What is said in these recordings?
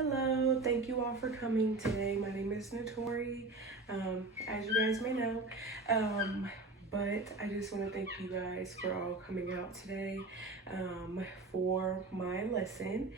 Hello, thank you all for coming today. My name is Natori, as you guys may know. Um, but I just want to thank you guys for all coming out today for my lesson.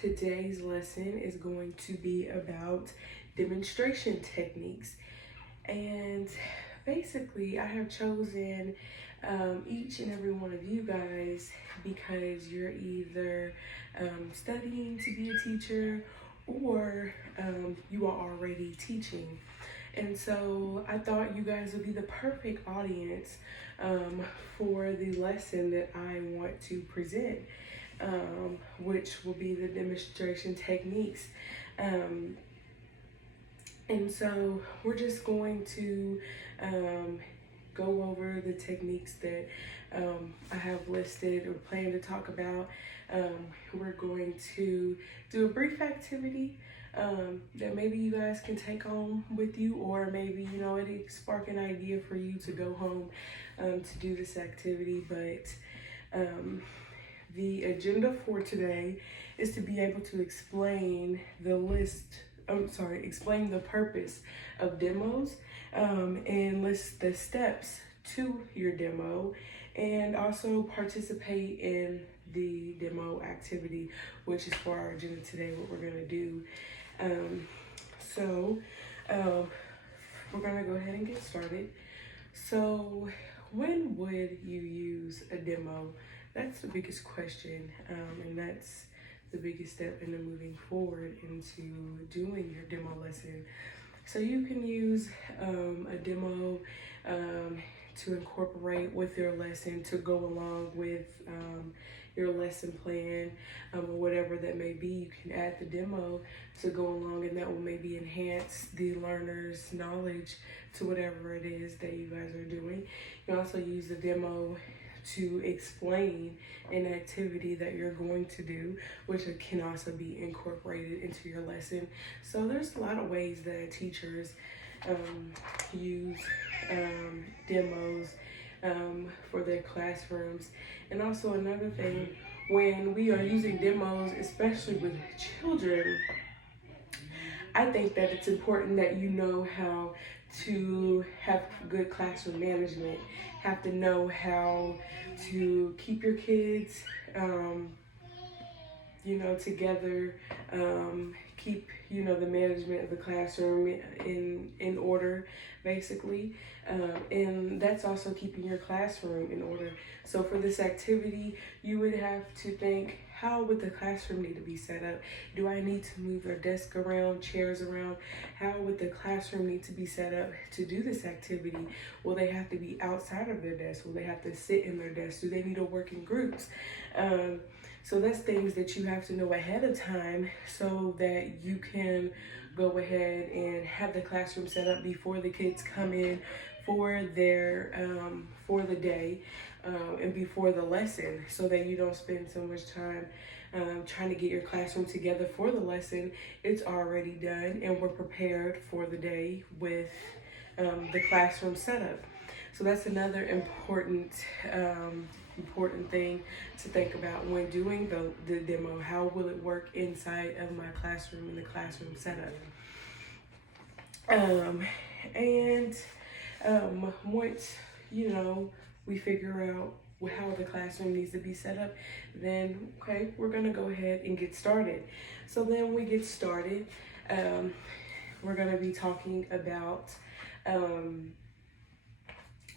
Today's lesson is going to be about demonstration techniques. And basically, I have chosen each and every one of you guys because you're either studying to be a teacher or you are already teaching. And so I thought you guys would be the perfect audience for the lesson that I want to present, which will be the demonstration techniques. And so we're just going to go over the techniques that I have listed or plan to talk about. We're going to do a brief activity that maybe you guys can take home with you, or maybe, it spark an idea for you to go home to do this activity. But the agenda for today is to be able to explain explain the purpose of demos and list the steps to your demo, and also participate in the demo activity, which is for our agenda today, what we're going to do. So we're going to go ahead and get started. So when would you use a demo? That's the biggest question, and that's the biggest step into moving forward into doing your demo lesson. So you can use a demo to incorporate with your lesson, to go along with your lesson plan, or whatever that may be. You can add the demo to go along, and that will maybe enhance the learner's knowledge to whatever it is that you guys are doing. You can also use the demo to explain an activity that you're going to do, which can also be incorporated into your lesson. So there's a lot of ways that teachers use demos for their classrooms. And also another thing, when we are using demos, especially with children, I think that it's important that you know how to have good classroom management, have to know how to keep your kids, together, keep, the management of the classroom in order, basically. And that's also keeping your classroom in order. So for this activity, you would have to think, how would the classroom need to be set up? Do I need to move their desk around, chairs around? How would the classroom need to be set up to do this activity? Will they have to be outside of their desk? Will they have to sit in their desk? Do they need to work in groups? So that's things that you have to know ahead of time so that you can go ahead and have the classroom set up before the kids come in for their for the day and before the lesson, so that you don't spend so much time trying to get your classroom together for the lesson. It's already done and we're prepared for the day with the classroom setup. So that's another important thing to think about when doing the demo. How will it work inside of my classroom and the classroom setup? Once we figure out how the classroom needs to be set up, then okay, we're gonna go ahead and get started. So then we get started, we're gonna be talking about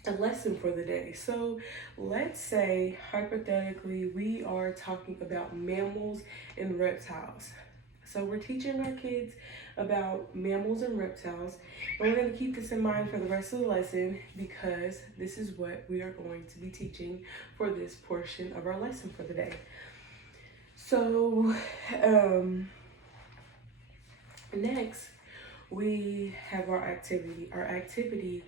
a lesson for the day. So let's say, hypothetically, we are talking about mammals and reptiles. So we're teaching our kids about mammals and reptiles, and we're going to keep this in mind for the rest of the lesson, because this is what we are going to be teaching for this portion of our lesson for the day. So next, we have our activity. Our activity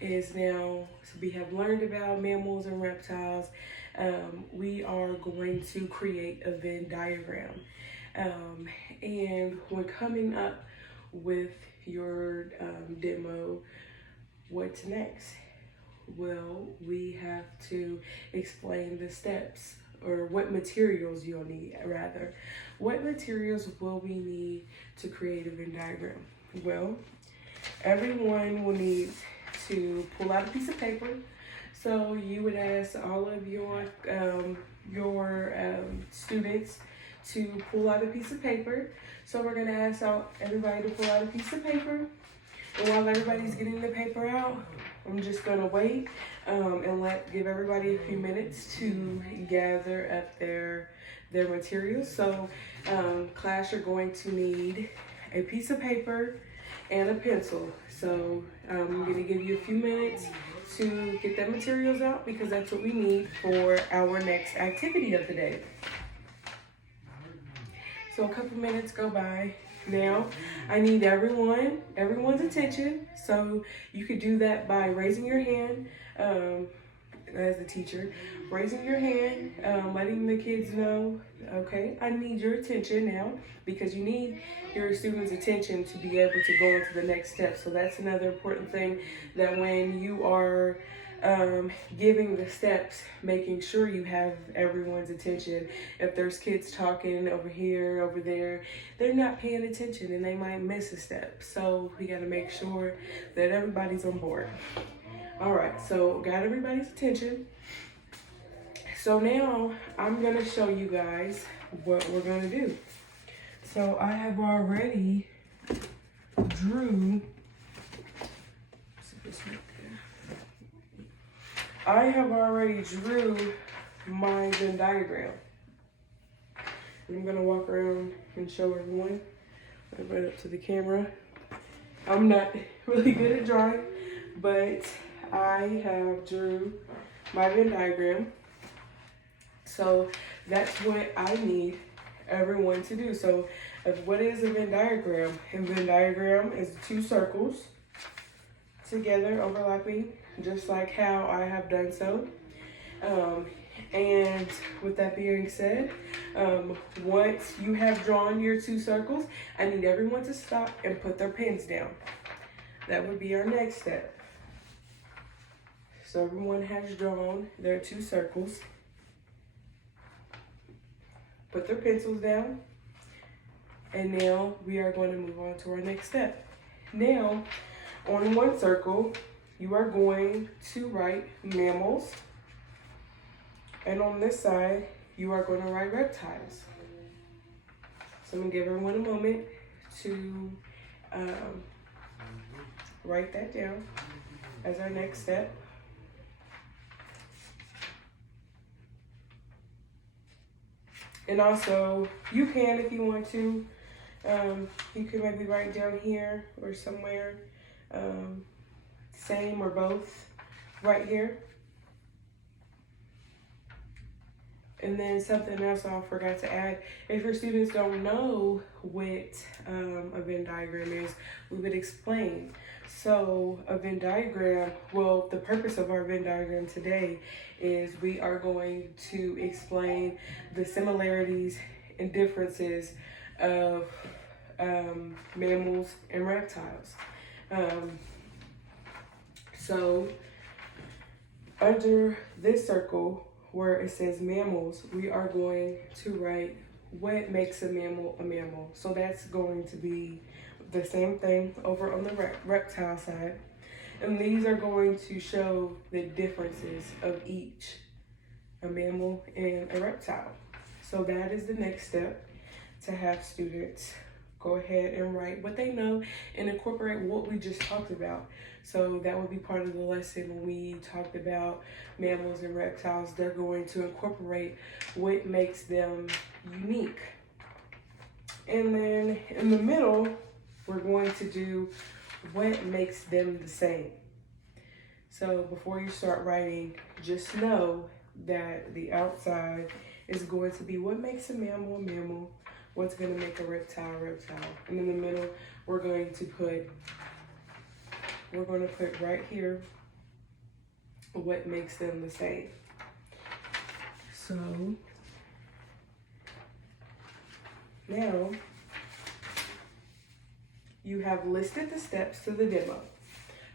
is now, so we have learned about mammals and reptiles. We are going to create a Venn diagram. And when coming up with your demo, what's next? Well, we have to explain the steps or what materials you'll need rather. What materials will we need to create a Venn diagram? Well, everyone will need to pull out a piece of paper. So you would ask all of your students to pull out a piece of paper. So we're gonna ask everybody to pull out a piece of paper. And while everybody's getting the paper out, I'm just gonna wait and give everybody a few minutes to gather up their materials. So class, you're going to need a piece of paper and a pencil. So I'm gonna give you a few minutes to get the materials out because that's what we need for our next activity of the day. So a couple minutes go by. Now, I need everyone's attention. So you could do that by raising your hand as the teacher, raising your hand, letting the kids know, okay, I need your attention now, because you need your students' attention to be able to go into the next step. So that's another important thing, that when you are giving the steps, making sure you have everyone's attention. If there's kids talking over here, over there, they're not paying attention and they might miss a step. So we got to make sure that everybody's on board. All right, so got everybody's attention. So now I'm gonna show you guys what we're gonna do. So I have already drew, my Venn diagram. I'm gonna walk around and show everyone. Right up to the camera. I'm not really good at drawing, but I have drew my Venn diagram. So that's what I need everyone to do. So what is a Venn diagram? A Venn diagram is two circles together overlapping, just like how I have done so. And with that being said, once you have drawn your two circles, I need everyone to stop and put their pens down. That would be our next step. So everyone has drawn their two circles. Put their pencils down. And now we are going to move on to our next step. Now, on one circle, you are going to write mammals. And on this side, you are going to write reptiles. So I'm going to give everyone a moment to write that down as our next step. And also, you can, if you want to, you can maybe write down here or somewhere, same or both, right here. And then something else I forgot to add, if your students don't know what a Venn diagram is, we would explain. So a Venn diagram, well, the purpose of our Venn diagram today is we are going to explain the similarities and differences of mammals and reptiles. So under this circle, where it says mammals, we are going to write what makes a mammal a mammal. So that's going to be the same thing over on the reptile side. And these are going to show the differences of each, a mammal and a reptile. So that is the next step, to have students go ahead and write what they know and incorporate what we just talked about. So that would be part of the lesson when we talked about mammals and reptiles. They're going to incorporate what makes them unique. And then in the middle, we're going to do what makes them the same. So before you start writing, just know that the outside is going to be what makes a mammal a mammal, what's going to make a reptile a reptile. And in the middle, we're going to put right here what makes them the same. So now you have listed the steps to the demo.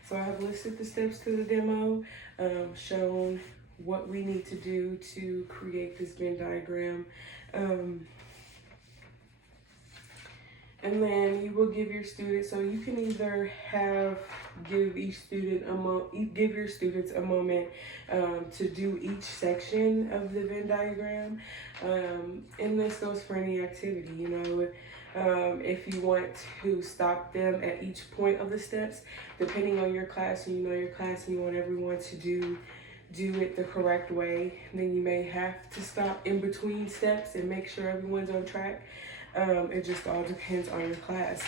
So I have listed the steps to the demo, shown what we need to do to create this Venn diagram. And then you will give your students, so you can either give each student give your students a moment to do each section of the Venn diagram. And this goes for any activity, you know. If you want to stop them at each point of the steps, depending on your class, and you know your class and you want everyone to do it the correct way, then you may have to stop in between steps and make sure everyone's on track. It just all depends on your class.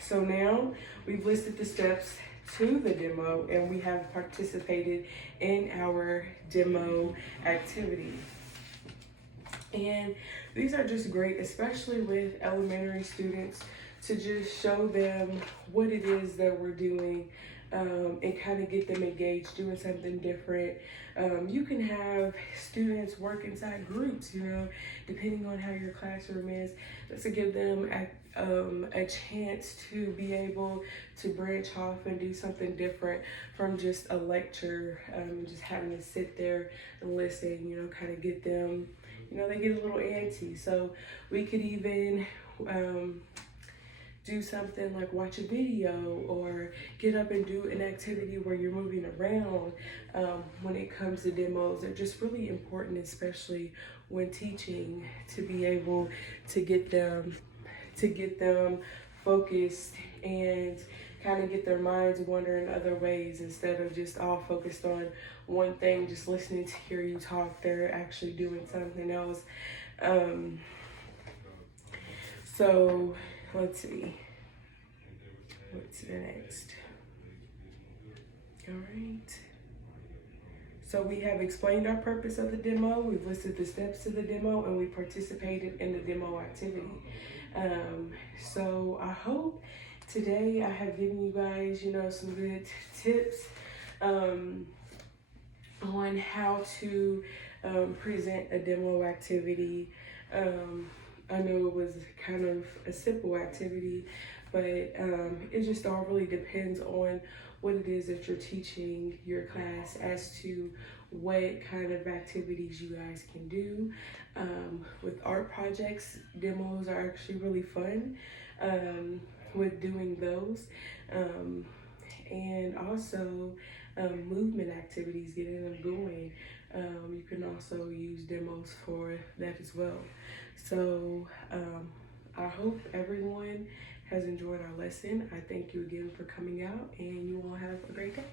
So now we've listed the steps to the demo and we have participated in our demo activity. And these are just great, especially with elementary students, to just show them what it is that we're doing, and kind of get them engaged, doing something different. You can have students work inside groups, you know, depending on how your classroom is, just to give them a chance to be able to branch off and do something different from just a lecture, just having to sit there and listen, you know, kind of get them, you know, they get a little antsy. So we could even do something like watch a video or get up and do an activity where you're moving around. When it comes to demos, they're just really important, especially when teaching, to be able to get them focused and kind of get their minds wandering other ways instead of just all focused on one thing, just listening to hear you talk. They're actually doing something else. So let's see. What's next? All right. So we have explained our purpose of the demo, we've listed the steps to the demo, and we participated in the demo activity. So I hope today I have given you guys, you know, some good tips on how to present a demo activity. I know it was kind of a simple activity, but it just all really depends on what it is that you're teaching your class as to what kind of activities you guys can do. With art projects, demos are actually really fun with doing those. And also movement activities, getting them going. You can also use demos for that as well. So I hope everyone has enjoyed our lesson. I thank you again for coming out, and you all have a great day.